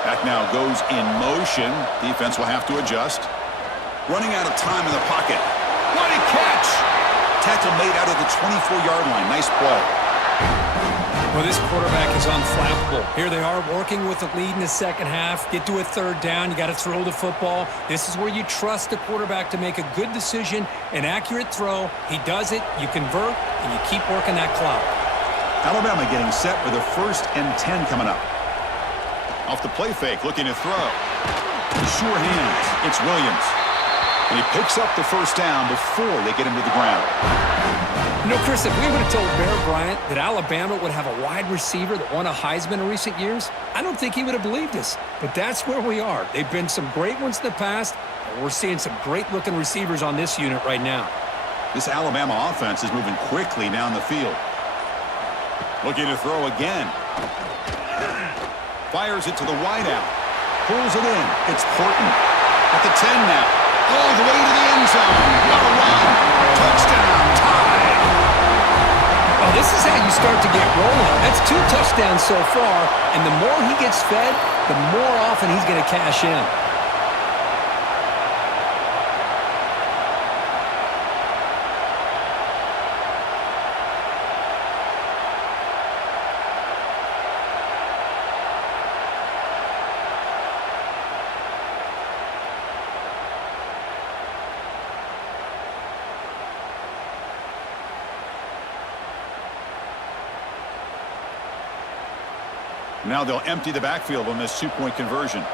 Back now goes in motion. Defense will have to adjust. Running out of time in the pocket. What a catch! Tackle made out of the 24-yard line. Nice play. Well, this quarterback is unflappable. Here they are working with the lead in the second half. Get to a third down. You got to throw the football. This is where you trust the quarterback to make a good decision, an accurate throw. He does it, you convert, and you keep working that clock. Alabama getting set with a 1st and 10 coming up. Off the play fake, looking to throw. Sure hands. It's Williams. And he picks up the first down before they get him to the ground. You know, Chris, if we would have told Bear Bryant that Alabama would have a wide receiver that won a Heisman in recent years, I don't think he would have believed us. But that's where we are. They've been some great ones in the past, and we're seeing some great-looking receivers on this unit right now. This Alabama offense is moving quickly down the field. Looking to throw again. Fires it to the wideout. Pulls it in. It's Horton. At the 10 now. All the way to the end zone. What a run. Touchdown. Tie. Well, this is how you start to get rolling. That's 2 touchdowns so far, and the more he gets fed, the more often he's going to cash in. Now they'll empty the backfield on this 2-point conversion. And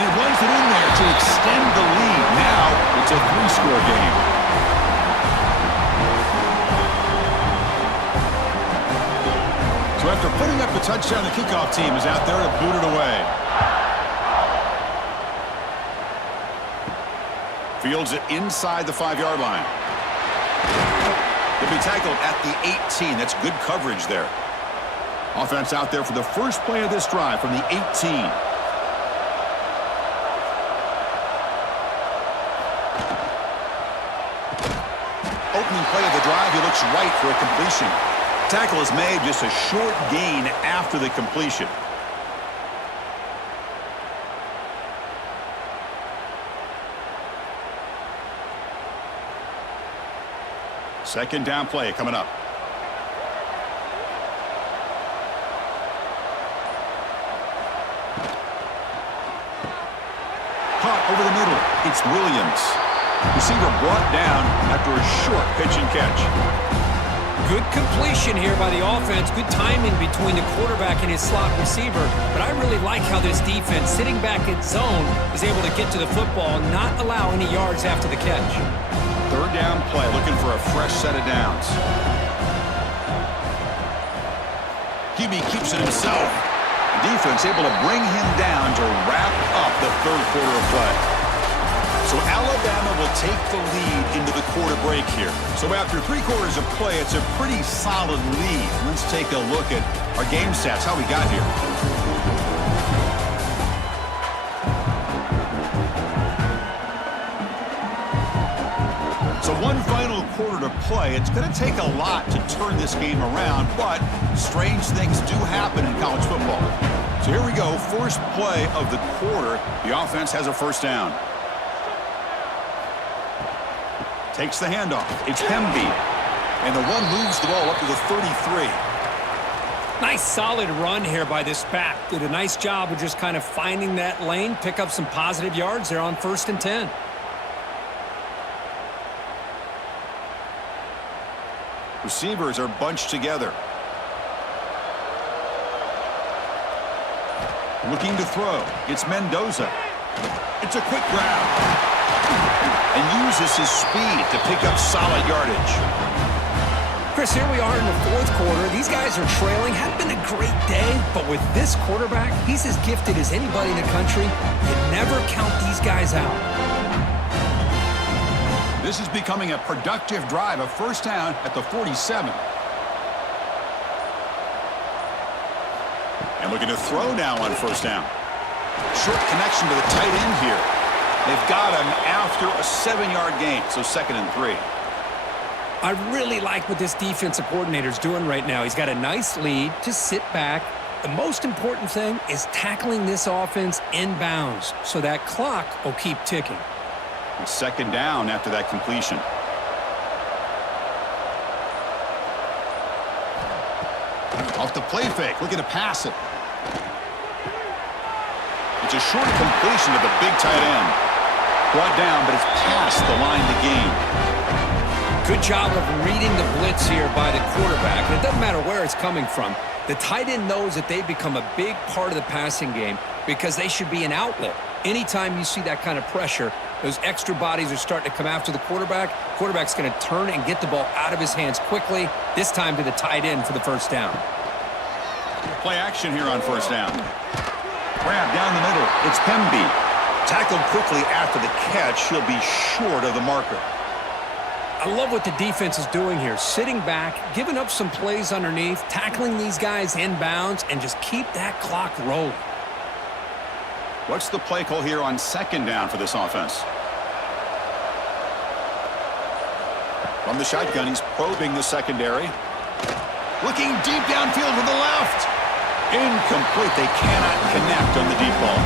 he runs it in there to extend the lead. Now it's a 3-score game. So after putting up the touchdown, the kickoff team is out there to boot it away. Fields it inside the 5-yard line. He'll be tackled at the 18. That's good coverage there. Offense out there for the first play of this drive from the 18. Opening play of the drive, he looks right for a completion. Tackle is made, just a short gain after the completion. Second down play coming up. Caught over the middle. It's Williams. Receiver brought down after a short pitch and catch. Good completion here by the offense. Good timing between the quarterback and his slot receiver. But I really like how this defense, sitting back in zone, is able to get to the football and not allow any yards after the catch. Third down play, looking for a fresh set of downs. QB keeps it himself. Defense able to bring him down to wrap up the third quarter of play. So Alabama will take the lead into the quarter break here. So after 3 quarters of play, it's a pretty solid lead. Let's take a look at our game stats, how we got here. So one final quarter to play. It's going to take a lot to turn this game around, but strange things do happen in college football. So here we go, first play of the quarter. The offense has a first down. Takes the handoff. It's Hemby. And the one moves the ball up to the 33. Nice solid run here by this back. Did a nice job of just kind of finding that lane, pick up some positive yards there on 1st and 10. Receivers are bunched together. Looking to throw. It's Mendoza. It's a quick grab. And uses his speed to pick up solid yardage. Chris, here we are in the 4th quarter. These guys are trailing. Hadn't been a great day, but with this quarterback, he's as gifted as anybody in the country. You never count these guys out. This is becoming a productive drive, a first down at the 47. And looking to throw now on first down. Short connection to the tight end here. They've got him after a 7-yard gain, so 2nd and 3. I really like what this defensive coordinator's doing right now. He's got a nice lead. Just sit back. The most important thing is tackling this offense inbounds so that clock will keep ticking. It's second down after that completion. Off the play fake, looking to pass it. It's a short completion to the big tight end. Brought down, but it's past the line to gain. Good job of reading the blitz here by the quarterback. And it doesn't matter where it's coming from. The tight end knows that they become a big part of the passing game because they should be an outlet. Anytime you see that kind of pressure, those extra bodies are starting to come after the quarterback. Quarterback's going to turn and get the ball out of his hands quickly, this time to the tight end for the first down. Play action here on first down. Grab down the middle. It's Pemby. Tackled quickly after the catch. He'll be short of the marker. I love what the defense is doing here. Sitting back, giving up some plays underneath, tackling these guys inbounds, and just keep that clock rolling. What's the play call here on second down for this offense? From the shotgun, he's probing the secondary. Looking deep downfield to the left. Incomplete. They cannot connect on the deep ball.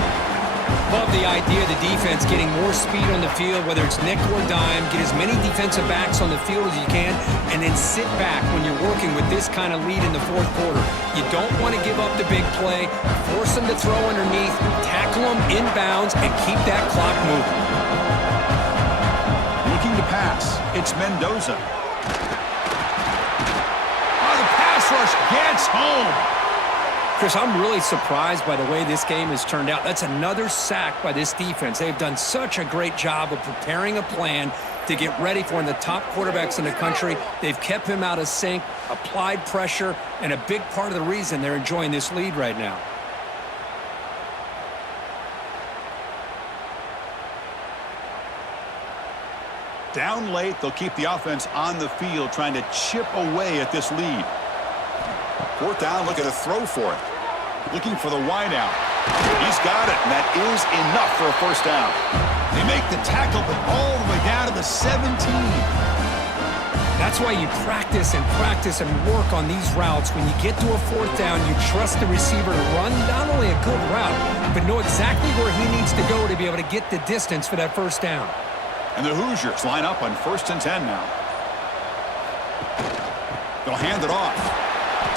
Love the idea of the defense getting more speed on the field, whether it's nickel or dime. Get as many defensive backs on the field as you can, and then sit back when you're working with this kind of lead in the fourth quarter. You don't want to give up the big play. Force them to throw underneath, tackle them inbounds, and keep that clock moving. Looking to pass. It's Mendoza. Oh, the pass rush gets home. Chris, I'm really surprised by the way this game has turned out. That's another sack by this defense. They've done such a great job of preparing a plan to get ready for one of the top quarterbacks in the country. They've kept him out of sync, applied pressure, and a big part of the reason they're enjoying this lead right now. Down late, they'll keep the offense on the field trying to chip away at this lead. Fourth down, looking to throw for it. Looking for the wide out. He's got it, and that is enough for a first down. They make the tackle, but all the way down to the 17. That's why you practice and work on these routes. When you get to a fourth down, you trust the receiver to run not only a good route, but know exactly where he needs to go to be able to get the distance for that first down. And the Hoosiers line up on 1st and 10 now. They'll hand it off.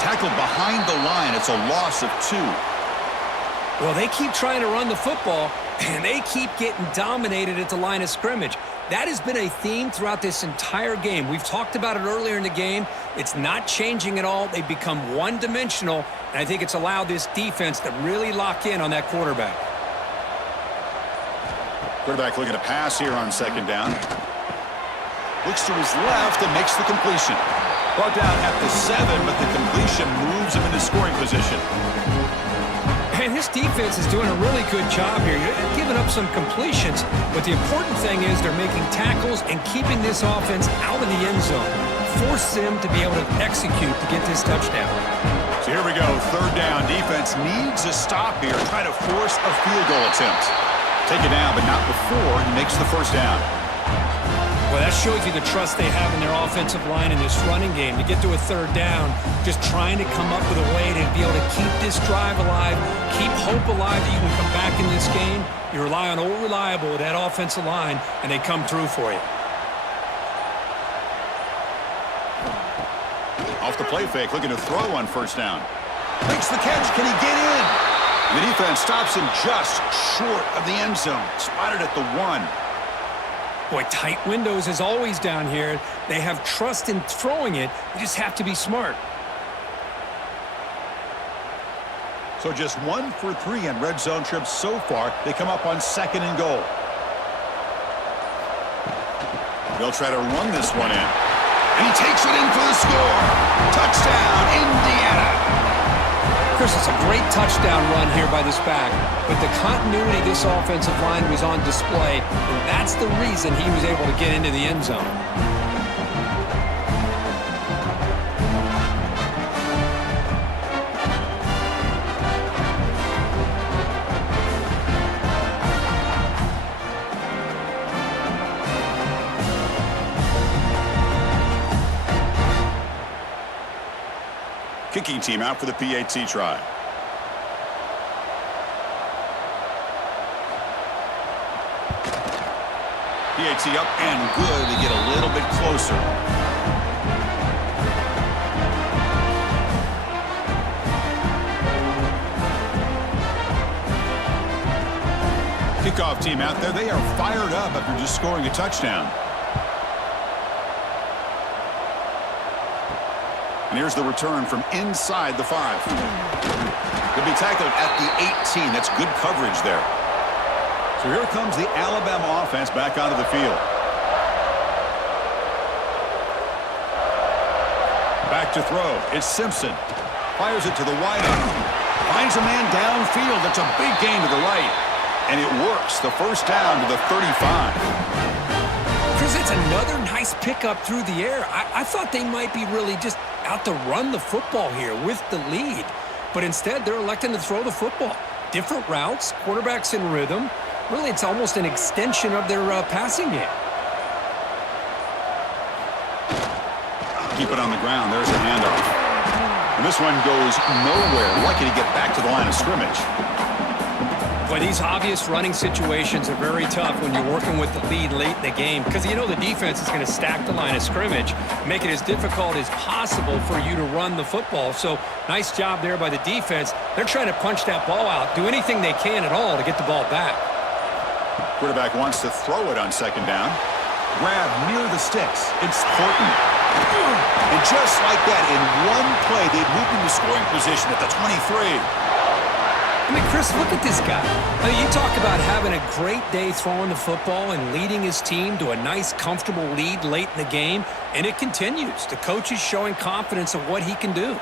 Tackled behind the line. It's a loss of 2. Well, they keep trying to run the football, and they keep getting dominated at the line of scrimmage. That has been a theme throughout this entire game. We've talked about it earlier in the game. It's not changing at all. They've become one-dimensional, and I think it's allowed this defense to really lock in on that quarterback. Quarterback looking to pass here on second down. Looks to his left and makes the completion. Brought down at the 7, but the completion moves him into scoring position. And this defense is doing a really good job here. You're giving up some completions, but the important thing is they're making tackles and keeping this offense out of the end zone. Force them to be able to execute to get this touchdown. So here we go, third down. Defense needs a stop here. Try to force a field goal attempt. Take it down, but not before he makes the first down. Well, that shows you the trust they have in their offensive line in this running game. To get to a third down, just trying to come up with a way to be able to keep this drive alive, keep hope alive that you can come back in this game. You rely on Old Reliable with that offensive line, and they come through for you. Off the play fake, looking to throw on first down. Makes the catch. Can he get in? The defense stops him just short of the end zone. Spotted at the 1. Boy, tight windows is always down here. They have trust in throwing it. You just have to be smart. So just 1 for 3 in red zone trips so far. They come up on 2nd and goal. They'll try to run this one in. And he takes it in for the score. Touchdown, Indiana. Chris, it's a great touchdown run here by this back, but the continuity of this offensive line was on display, and that's the reason he was able to get into the end zone. Kicking team out for the PAT try. PAT up and good to get a little bit closer. Kickoff team out there, they are fired up after just scoring a touchdown. And here's the return from inside the 5. He'll be tackled at the 18. That's good coverage there. So here comes the Alabama offense back onto the field. Back to throw. It's Simpson. Fires it to the wideout. Finds a man downfield. That's a big gain to the right. And it works. The first down to the 35. Chris, it's another nice pickup through the air. I thought they might be really just out to run the football here with the lead. But instead, they're electing to throw the football. Different routes, quarterbacks in rhythm. Really, it's almost an extension of their passing game. Keep it on the ground. There's the handoff. And this one goes nowhere. Lucky to get back to the line of scrimmage. Boy, these obvious running situations are very tough when you're working with the lead late in the game because you know the defense is going to stack the line of scrimmage, make it as difficult as possible for you to run the football. So nice job there by the defense. They're trying to punch that ball out, do anything they can at all to get the ball back. Quarterback wants to throw it on second down. Grab near the sticks. It's Horton. And just like that, in one play, they've moved into scoring position at the 23. I mean, Chris, look at this guy. I mean, you talk about having a great day throwing the football and leading his team to a nice, comfortable lead late in the game, and it continues. The coach is showing confidence of what he can do.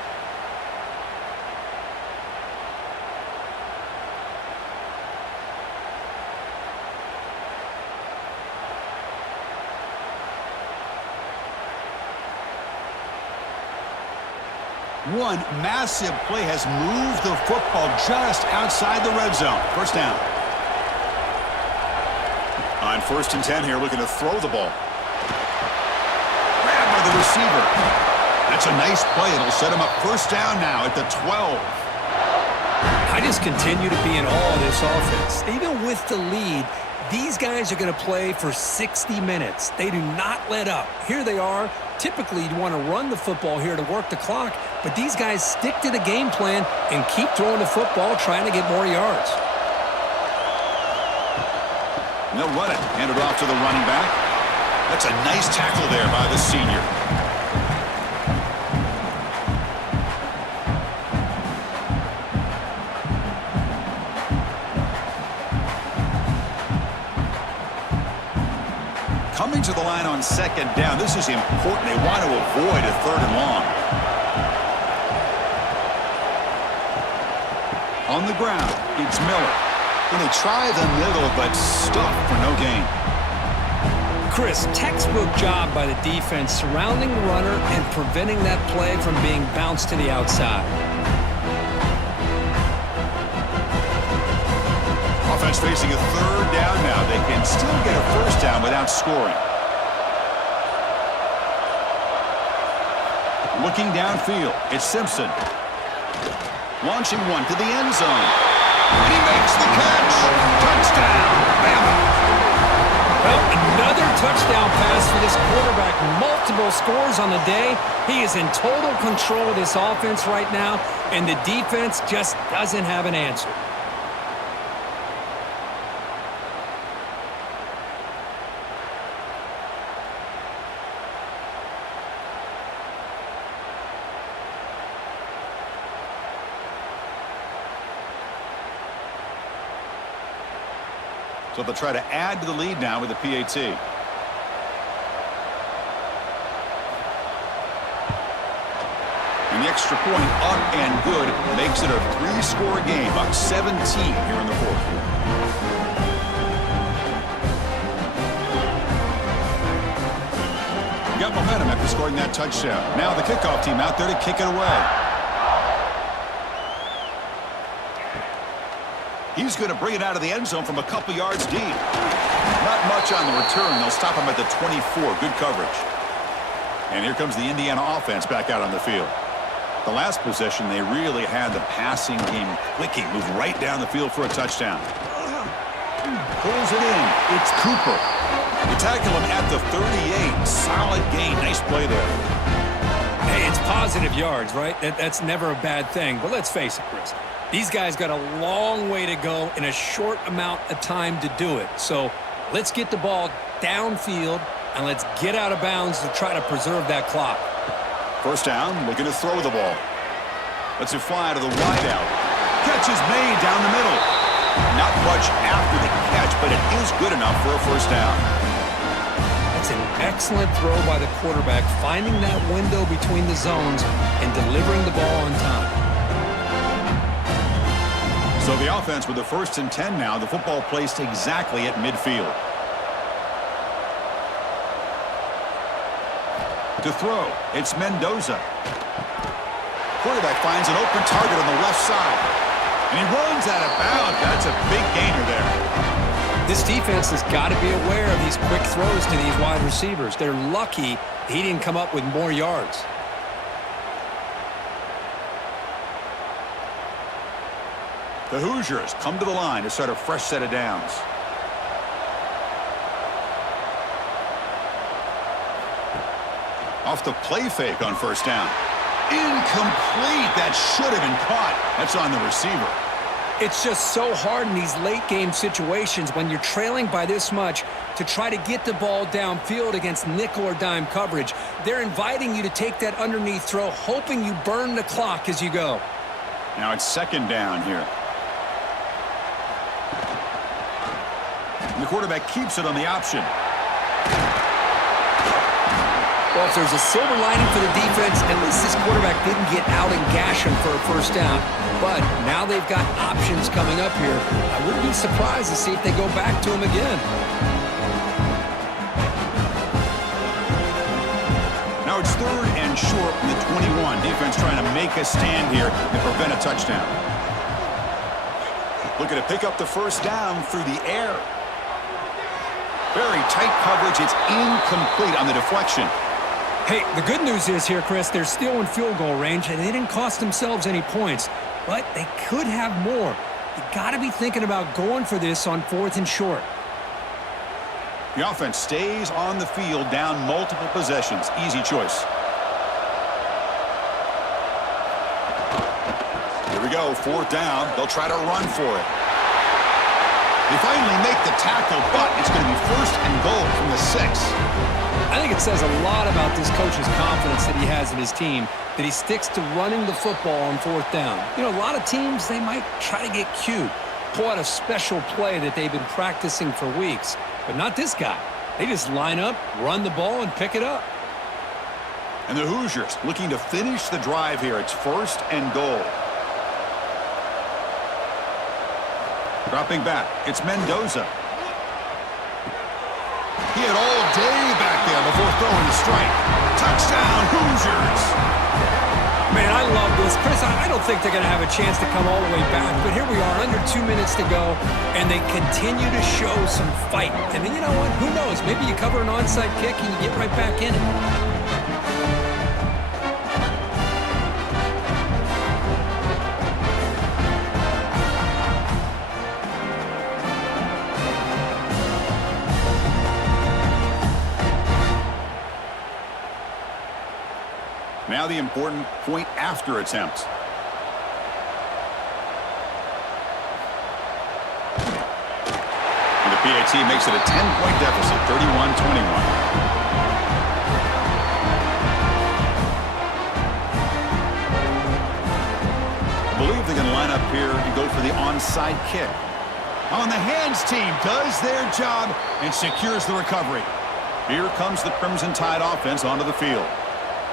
One massive play has moved the football just outside the red zone. First down. On 1st and 10 here, looking to throw the ball. Grabbed by the receiver. That's a nice play. It'll set him up first down now at the 12. I just continue to be in awe of this offense. Even with the lead, these guys are going to play for 60 minutes. They do not let up. Here they are. Typically, you want to run the football here to work the clock, but these guys stick to the game plan and keep throwing the football, trying to get more yards. And they'll run it. Hand it off to the running back. That's a nice tackle there by the senior. Coming to the line on second down. This is important. They want to avoid a 3rd and long. On the ground, it's Miller. And they try the middle, but stuffed for no gain. Chris, textbook job by the defense surrounding the runner and preventing that play from being bounced to the outside. Offense facing a 3rd down now. They can still get a first down without scoring. Looking downfield, it's Simpson. Launching one to the end zone. And he makes the catch. Touchdown, Bama. Well, another touchdown pass for this quarterback. Multiple scores on the day. He is in total control of this offense right now, and the defense just doesn't have an answer. So they'll try to add to the lead now with the PAT. And the extra point up and good makes it a 3-score game, up 17 here in the 4th. Got momentum after scoring that touchdown. Now the kickoff team out there to kick it away. He's going to bring it out of the end zone from a couple yards deep. Not much on the return. They'll stop him at the 24. Good coverage. And here comes the Indiana offense back out on the field. The last possession, they really had the passing game clicking. Moved right down the field for a touchdown. Pulls it in. It's Cooper. You tackle him at the 38. Solid gain. Nice play there. Hey, it's positive yards, right? That's never a bad thing. But let's face it, Chris. These guys got a long way to go in a short amount of time to do it. So let's get the ball downfield, and let's get out of bounds to try to preserve that clock. First down, looking to throw the ball. Lets it fly to the wideout. Catch is made down the middle. Not much after the catch, but it is good enough for a first down. That's an excellent throw by the quarterback, finding that window between the zones and delivering the ball on time. So the offense with the 1st and 10 now, the football placed exactly at midfield. To throw, it's Mendoza. Quarterback finds an open target on the left side. And he runs out of bounds. That's a big gainer there. This defense has got to be aware of these quick throws to these wide receivers. They're lucky he didn't come up with more yards. The Hoosiers come to the line to start a fresh set of downs. Off the play fake on first down. Incomplete. That should have been caught. That's on the receiver. It's just so hard in these late-game situations when you're trailing by this much to try to get the ball downfield against nickel or dime coverage. They're inviting you to take that underneath throw, hoping you burn the clock as you go. Now it's second down here. And the quarterback keeps it on the option. Well, if there's a silver lining for the defense, at least this quarterback didn't get out and gash him for a first down. But now they've got options coming up here. I wouldn't be surprised to see if they go back to him again. Now it's 3rd and short from the 21. Defense trying to make a stand here and prevent a touchdown. Looking to pick up the first down through the air. Very tight coverage. It's incomplete on the deflection. Hey, the good news is here, Chris, they're still in field goal range, and they didn't cost themselves any points. But they could have more. You got to be thinking about going for this on 4th and short. The offense stays on the field down multiple possessions. Easy choice. Here we go, 4th down. They'll try to run for it. They finally make the tackle, but it's going to be 1st and goal from the 6. I think it says a lot about this coach's confidence that he has in his team, that he sticks to running the football on 4th down. You know, a lot of teams, they might try to get cute, pull out a special play that they've been practicing for weeks, but not this guy. They just line up, run the ball, and pick it up. And the Hoosiers looking to finish the drive here. It's 1st and goal. Dropping back, it's Mendoza. He had all day back there before throwing the strike. Touchdown, Hoosiers! Man, I love this. Chris, I don't think they're going to have a chance to come all the way back, but here we are, under 2 minutes to go, and they continue to show some fight. And then, you know what? Who knows? Maybe you cover an onside kick and you get right back in it. Now the important point after attempt. And the PAT makes it a 10-point deficit, 31-21. I believe they're going to line up here and go for the onside kick. On the hands team does their job and secures the recovery. Here comes the Crimson Tide offense onto the field.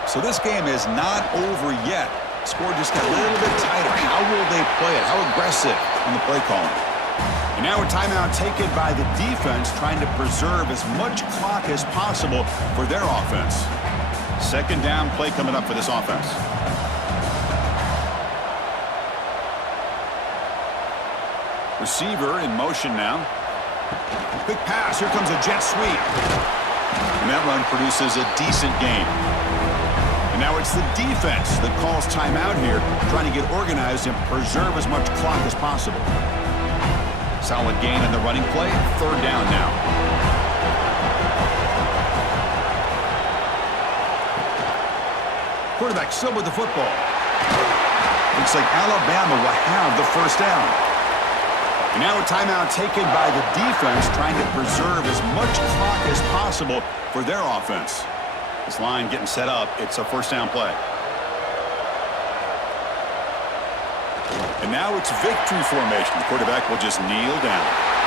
So this game is not over yet. Score just got a little bit tighter. How will they play it? How aggressive in the play calling? And now a timeout taken by the defense, trying to preserve as much clock as possible for their offense. Second down play coming up for this offense. Receiver in motion now. Quick pass. Here comes a jet sweep. And that run produces a decent gain. And now it's the defense that calls timeout here, trying to get organized and preserve as much clock as possible. Solid gain in the running play. 3rd down now. Quarterback still with the football. Looks like Alabama will have the first down. And now a timeout taken by the defense, trying to preserve as much clock as possible for their offense. This line getting set up. It's a first down play. And now it's victory formation. The quarterback will just kneel down.